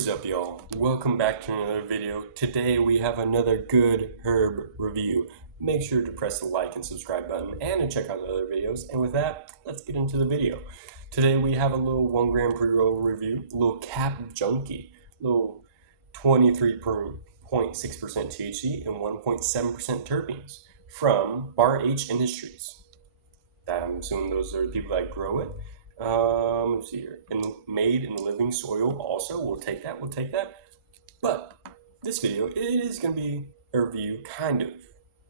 What's up, y'all? Welcome back to another video. Today we have another good herb review. Make sure to press the like and subscribe button and to check out the other videos. And with that, let's get into the video. Today we have a little 1 gram pre-roll review, a little Cap Junkie, a little 23.6% THC and 1.7% terpenes from Bar H Industries. I'm assuming those are the people that grow it. Let's see here. And made in living soil also. We'll take that. But this video, it is going to be a review, kind of,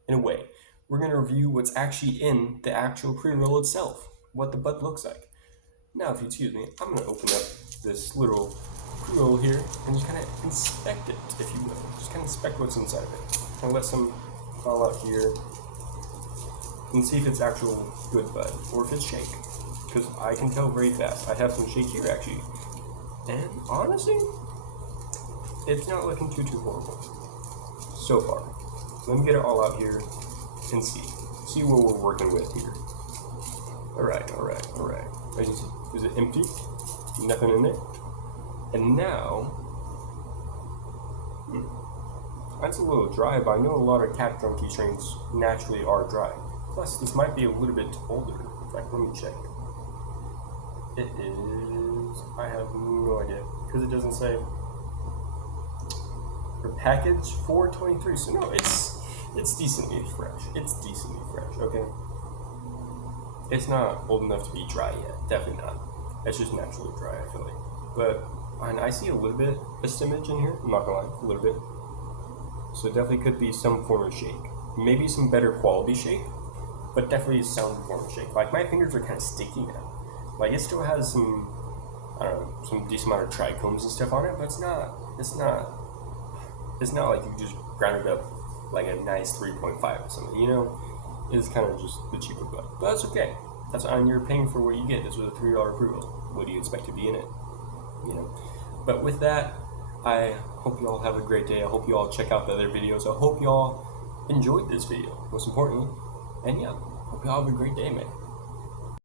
in a way. We're going to review what's actually in the actual pre-roll itself. What the bud looks like. Now, if you excuse me, I'm going to open up this little pre-roll here and just kind of inspect it, if you will. Just kind of inspect what's inside of it. Kind of let some fall out here and see if it's actual good bud or if it's shake. Because I can tell very fast. I have some shake here actually. And honestly, it's not looking too horrible so far. Let me get it all out here and see what we're working with here. Alright. As you see, is it empty? Nothing in it. And now, that's a little dry, but I know a lot of Cap Junkie strains naturally are dry. Plus, this might be a little bit older. Like, let me check. It is, I have no idea, because it doesn't say. For package 423, so no, it's decently fresh. Okay? It's not old enough to be dry yet, definitely not. It's just naturally dry, I feel like. But, and I see a little bit of stimmage in here, I'm not gonna lie, a little bit. So it definitely could be some form of shake. Maybe some better quality shake, but definitely some form of shake. Like, my fingers are kind of sticky now. Like, it still has some, I don't know, some decent amount of trichomes and stuff on it, but it's not like you just ground it up like a nice 3.5 or something, you know? It's kind of just the cheaper bud. But that's okay. That's on you're paying for what you get. This was a $3 pre-roll. What do you expect to be in it? You know? But with that, I hope you all have a great day. I hope you all check out the other videos. I hope you all enjoyed this video, most importantly. And yeah, hope you all have a great day, man.